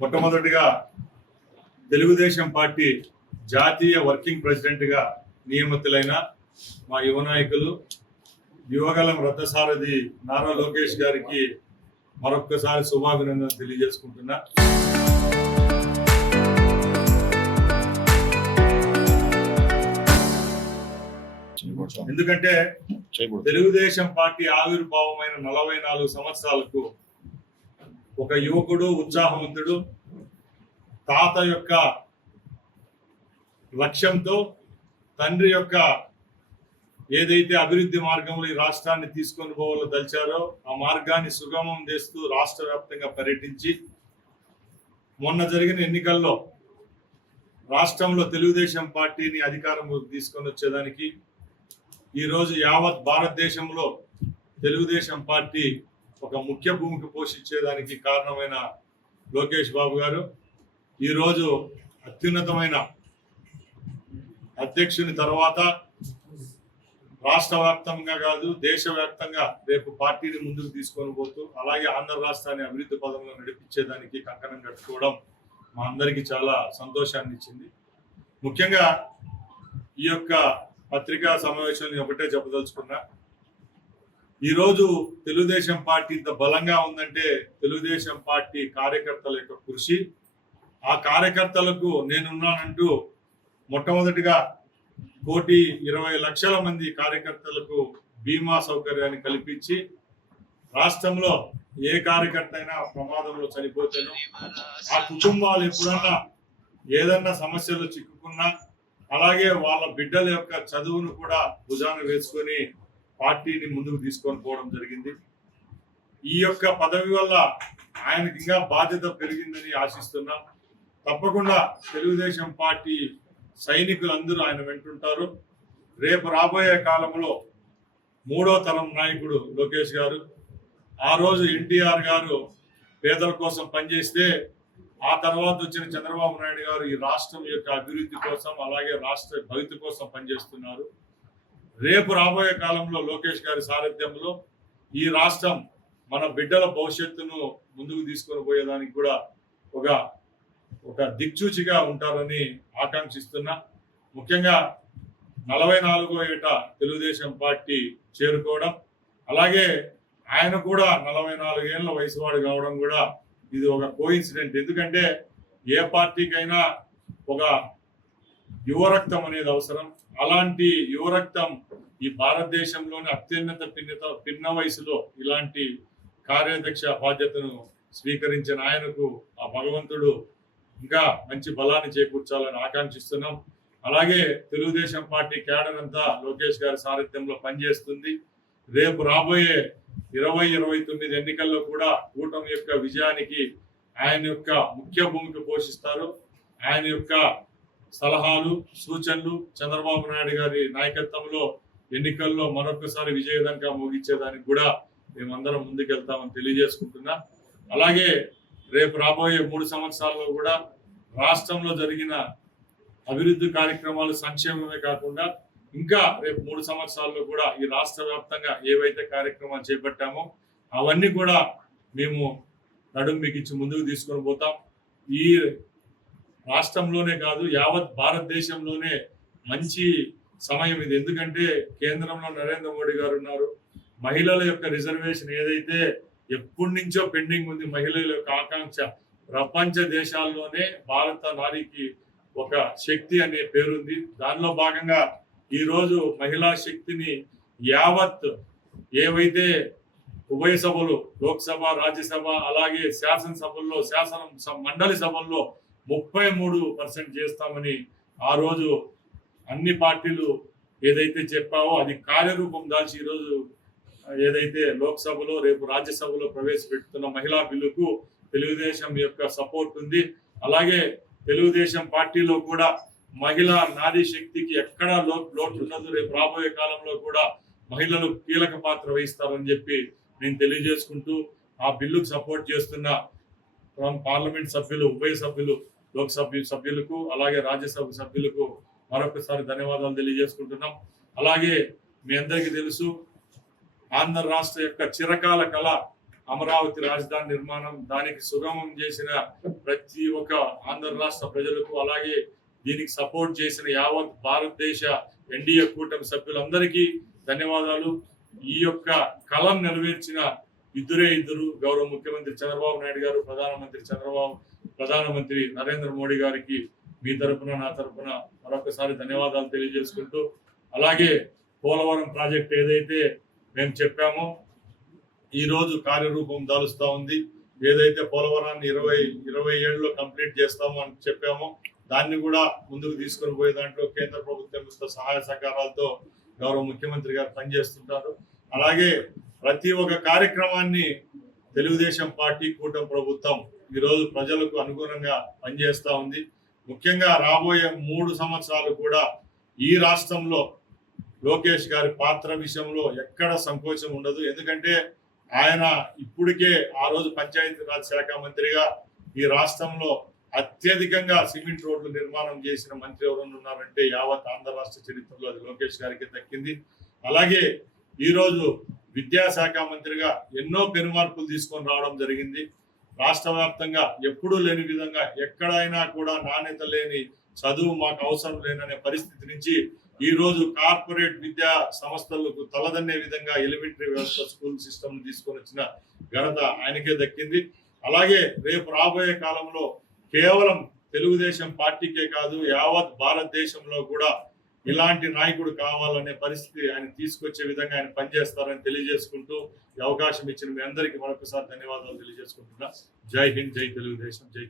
మొట్టమొదటిగా తెలుగుదేశం పార్టీ జాతీయ వర్కింగ్ ప్రెసిడెంట్గా నియమితులైన మా యువ నాయకులు యువగలం రథసారథి నారా లోకేష్ గారికి మరొక్కసారి శుభాభినందనలు తెలియజేసుకుంటున్నా. ఎందుకంటే తెలుగుదేశం పార్టీ ఆవిర్భావమైన 44 సంవత్సరాలకు ఒక యువకుడు, ఉత్సాహవంతుడు, తాత యొక్క లక్ష్యంతో తండ్రి యొక్క ఏదైతే అభివృద్ధి మార్గంలో ఈ రాష్ట్రాన్ని తీసుకొని పోవాలో దలిచారో ఆ మార్గాన్ని సుగమం చేస్తూ రాష్ట్ర వ్యాప్తంగా పర్యటించి మొన్న జరిగిన ఎన్నికల్లో రాష్ట్రంలో తెలుగుదేశం పార్టీని అధికారంలోకి తీసుకొని వచ్చేదానికి ఈరోజు యావత్ భారతదేశంలో తెలుగుదేశం పార్టీ ఒక ముఖ్య భూమిక పోషించేదానికి కారణమైన లోకేష్ బాబు గారు ఈరోజు అత్యున్నతమైన అధ్యక్షుని తర్వాత రాష్ట్ర వ్యాప్తంగా కాదు దేశవ్యాప్తంగా రేపు పార్టీని ముందుకు తీసుకొని పోతూ అలాగే ఆంధ్ర రాష్ట్రాన్ని అభివృద్ధి పదంలో నడిపించేదానికి కంకణం కట్టుకోవడం మా అందరికీ చాలా సంతోషాన్ని ఇచ్చింది. ముఖ్యంగా ఈ యొక్క పత్రికా సమావేశాన్ని ఒకటే చెప్పదలుచుకున్నా, ఈరోజు తెలుగుదేశం పార్టీ ఇంత బలంగా ఉందంటే తెలుగుదేశం పార్టీ కార్యకర్తల యొక్క కృషి. ఆ కార్యకర్తలకు నేనున్నానంటూ మొట్టమొదటిగా 1,20,00,000 మంది కార్యకర్తలకు బీమా సౌకర్యాన్ని కల్పించి రాష్ట్రంలో ఏ కార్యకర్త అయినా ప్రమాదంలో చనిపోతేనో ఆ కుటుంబాలు ఎప్పుడన్నా ఏదన్నా సమస్యలు చిక్కుకున్నా అలాగే వాళ్ళ బిడ్డల యొక్క చదువును కూడా భుజాన వేసుకొని పార్టీని ముందుకు తీసుకొని పోవడం జరిగింది. ఈ యొక్క పదవి వల్ల ఆయనకి ఇంకా బాధ్యత పెరిగిందని ఆశిస్తున్నాం. తప్పకుండా తెలుగుదేశం పార్టీ సైనికులందరూ ఆయన వెంటుంటారు. రేపు రాబోయే కాలంలో 3వ తరం నాయకుడు లోకేష్ గారు. ఆ రోజు ఎన్టీఆర్ గారు పేదల కోసం పనిచేస్తే ఆ తర్వాత వచ్చిన చంద్రబాబు నాయుడు గారు ఈ రాష్ట్రం యొక్క అభివృద్ధి కోసం అలాగే రాష్ట్ర భవిత కోసం పనిచేస్తున్నారు. రేపు రాబోయే కాలంలో లోకేష్ గారి సారథ్యంలో ఈ రాష్ట్రం మన బిడ్డల భవిష్యత్తును ముందుకు తీసుకొని పోయేదానికి కూడా ఒక దిక్సూచిగా ఉంటారని ఆకాంక్షిస్తున్నా. ముఖ్యంగా 44వ ఏట తెలుగుదేశం పార్టీ చేరుకోవడం అలాగే ఆయన కూడా 44 ఏళ్ల వయసు వాడు కావడం కూడా ఇది ఒక కోఇన్సిడెంట్. ఎందుకంటే ఏ పార్టీకైనా ఒక యువరక్తం అనేది అవసరం. అలాంటి యువరక్తం ఈ భారతదేశంలోని అత్యున్నత పిన్న వయసులో ఇలాంటి కార్యాధ్యక్ష బాధ్యతను స్వీకరించిన ఆయనకు ఆ భగవంతుడు ఇంకా మంచి బలాన్ని చేకూర్చాలని ఆకాంక్షిస్తున్నాం. అలాగే తెలుగుదేశం పార్టీ క్యాడర్ అంతా లోకేష్ గారి సారథ్యంలో పనిచేస్తుంది. రేపు రాబోయే 2029 ఎన్నికల్లో కూడా కూటమి యొక్క విజయానికి ఆయన యొక్క ముఖ్య భూమిక పోషిస్తారు. ఆయన యొక్క సలహాలు సూచనలు చంద్రబాబు నాయుడు గారి నాయకత్వంలో ఎన్నికల్లో మరొకసారి విజయదంగా ముగించేదానికి కూడా మేమందరం ముందుకెళ్తామని తెలియజేసుకుంటున్నా. అలాగే రేపు రాబోయే 3 సంవత్సరాల్లో కూడా రాష్ట్రంలో జరిగిన అభివృద్ధి కార్యక్రమాలు సంక్షేమమే కాకుండా ఇంకా రేపు 3 సంవత్సరాల్లో కూడా ఈ రాష్ట్ర వ్యాప్తంగా ఏవైతే కార్యక్రమాలు చేపట్టామో అవన్నీ కూడా మేము నడుం బిగించి ముందుకు తీసుకొని పోతాం. ఈ రాష్ట్రంలోనే కాదు యావత్ భారతదేశంలోనే మంచి సమయం ఇది. ఎందుకంటే కేంద్రంలో నరేంద్ర మోడీ గారు ఉన్నారు. మహిళల యొక్క రిజర్వేషన్ ఏదైతే ఎప్పటి నుంచో పెండింగ్ ఉంది, మహిళల యొక్క ఆకాంక్ష ప్రపంచ దేశాల్లోనే భారత నారికి ఒక శక్తి అనే పేరుంది. దానిలో భాగంగా ఈరోజు మహిళా శక్తిని యావత్ ఏవైతే ఉభయ సభలు లోక్సభ రాజ్యసభ అలాగే శాసనసభల్లో మండలి సభల్లో 33% చేస్తామని ఆ రోజు అన్ని పార్టీలు ఏదైతే చెప్పావో అది కార్యరూపం దాల్చి ఈరోజు ఏదైతే లోక్సభలో రేపు రాజ్యసభలో ప్రవేశపెడుతున్న మహిళా బిల్లుకు తెలుగుదేశం యొక్క సపోర్ట్ ఉంది. అలాగే తెలుగుదేశం పార్టీలో కూడా మహిళా నారీ శక్తికి ఎక్కడా లోటు ఉండదు. రేపు రాబోయే కాలంలో కూడా మహిళలు కీలక పాత్ర వహిస్తారని చెప్పి నేను తెలియజేసుకుంటూ ఆ బిల్లుకు సపోర్ట్ చేస్తున్న పార్లమెంట్ సభ్యులు ఉభయ సభ్యులు లోక్సభ సభ్యులకు అలాగే రాజ్యసభ సభ్యులకు మరొకసారి ధన్యవాదాలు తెలియజేసుకుంటున్నాం. అలాగే మీ అందరికీ తెలుసు ఆంధ్ర రాష్ట్ర యొక్క చిరకాల కళ అమరావతి రాజధాని నిర్మాణం దానికి సుగమం చేసిన ప్రతి ఒక్క ఆంధ్ర రాష్ట్ర ప్రజలకు, అలాగే దీనికి సపోర్ట్ చేసిన యావత్ భారతదేశ ఎన్డీఏ కూటమి సభ్యులందరికీ ధన్యవాదాలు. ఈ యొక్క కళను నెరవేర్చిన ఇద్దరు గౌరవ ముఖ్యమంత్రి చంద్రబాబు నాయుడు గారు, ప్రధానమంత్రి నరేంద్ర మోడీ గారికి మీ తరపున నా తరపున మరొకసారి ధన్యవాదాలు తెలియజేసుకుంటూ, అలాగే పోలవరం ప్రాజెక్ట్ ఏదైతే మేము చెప్పామో ఈ రోజు కార్యరూపం దాలుస్తా ఉంది. ఏదైతే పోలవరాన్ని 2027లో కంప్లీట్ చేస్తామో అని చెప్పామో దాన్ని కూడా ముందుకు తీసుకొని పోయే దాంట్లో కేంద్ర ప్రభుత్వం సహాయ సహకారాలతో గౌరవ ముఖ్యమంత్రి గారు పనిచేస్తుంటారు. అలాగే ప్రతి ఒక్క కార్యక్రమాన్ని తెలుగుదేశం పార్టీ కూటమి ప్రభుత్వం ఈరోజు ప్రజలకు అనుగుణంగా పనిచేస్తూ ఉంది. ముఖ్యంగా రాబోయే 3 సంవత్సరాలు కూడా ఈ రాష్ట్రంలో లోకేష్ గారి పాత్ర విషయంలో ఎక్కడ సంకోచం ఉండదు. ఎందుకంటే ఆయన ఇప్పటికే ఆ రోజు పంచాయతీరాజ్ శాఖ మంత్రిగా ఈ రాష్ట్రంలో అత్యధికంగా సిమెంట్ రోడ్లు నిర్మాణం చేసిన మంత్రి ఎవరైనా ఉన్నారంటే యావత్ ఆంధ్ర రాష్ట్ర చరిత్రలో అది లోకేష్ గారికి దక్కింది. అలాగే ఈరోజు విద్యాశాఖ మంత్రిగా ఎన్నో పెనుమార్పులు తీసుకొని రావడం జరిగింది. రాష్ట్ర వ్యాప్తంగా ఎప్పుడూ లేని విధంగా ఎక్కడైనా కూడా నాణ్యత లేని చదువు మాకు అవసరం లేననే పరిస్థితి నుంచి ఈ రోజు కార్పొరేట్ విద్యా సంస్థలకు తలదన్నే విధంగా ఎలిమెంటరీ వ్యవస్థ స్కూల్ సిస్టమ్ తీసుకొని వచ్చిన ఘనత ఆయనకే దక్కింది. అలాగే రేపు రాబోయే కాలంలో కేవలం తెలుగుదేశం పార్టీకే కాదు యావత్ భారతదేశంలో కూడా ఇలాంటి నాయకుడు కావాలనే పరిస్థితి ఆయన తీసుకొచ్చే విధంగా ఆయన పనిచేస్తారని తెలియజేసుకుంటూ ఈ అవకాశం ఇచ్చిన మీ అందరికీ మరొకసారి ధన్యవాదాలు తెలియజేసుకుంటున్నా. జై హింద్, జై తెలుగుదేశం, జై